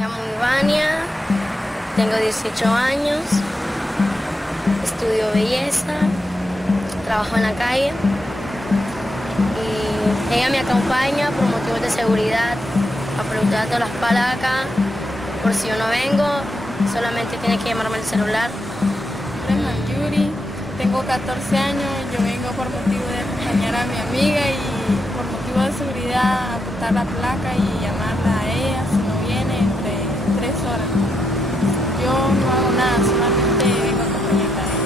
Me llamo Ivania, tengo 18 años, estudio belleza, trabajo en la calle y ella me acompaña por motivos de seguridad a preguntar todas las palacas. Por si yo no vengo, solamente tiene que llamarme el celular. Mi nombre es Mayuri, tengo 14 años, yo vengo por motivo de acompañar a mi amiga y por motivo de seguridad apuntar la placa y llamarla a ella si no viene entre 3 horas. Yo no hago nada, solamente vengo a acompañarla a ella.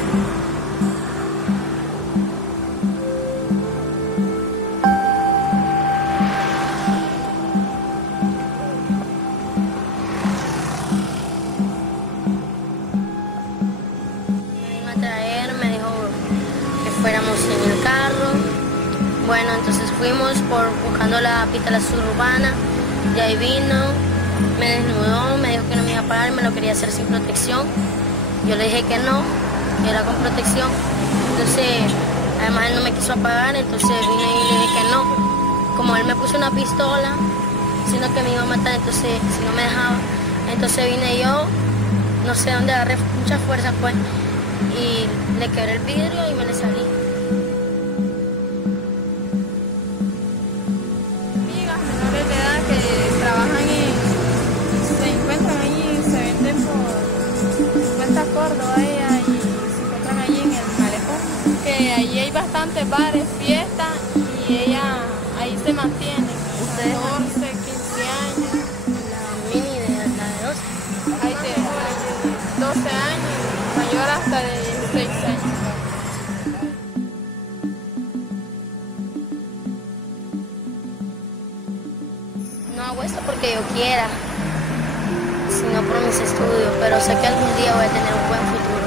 Me dijo que fuéramos en el carro. Bueno, entonces fuimos buscando la pista suburbana y ahí vino, me desnudó, me dijo que no me iba a parar, me lo quería hacer sin protección. Yo le dije que no, que era con protección. Entonces, además él no me quiso apagar, entonces vine y le dije que no. Como él me puso una pistola, sino que me iba a matar, entonces si no me dejaba, entonces vine yo, no sé dónde agarré mucha fuerza pues, y le quebré el vidrio y me le salí. Amigas menores de edad que trabajan se encuentran allí, se venden por 50 córdobas y se encuentran allí en el malecón, que allí hay bastantes bares, fiestas y ella ahí se mantiene, 14, 15 años. La mini de la de 12. Hay de 12 años, mayor hasta de 16 años. No hago esto porque yo quiera, sino por mis estudios, pero sé que algún día voy a tener un buen futuro.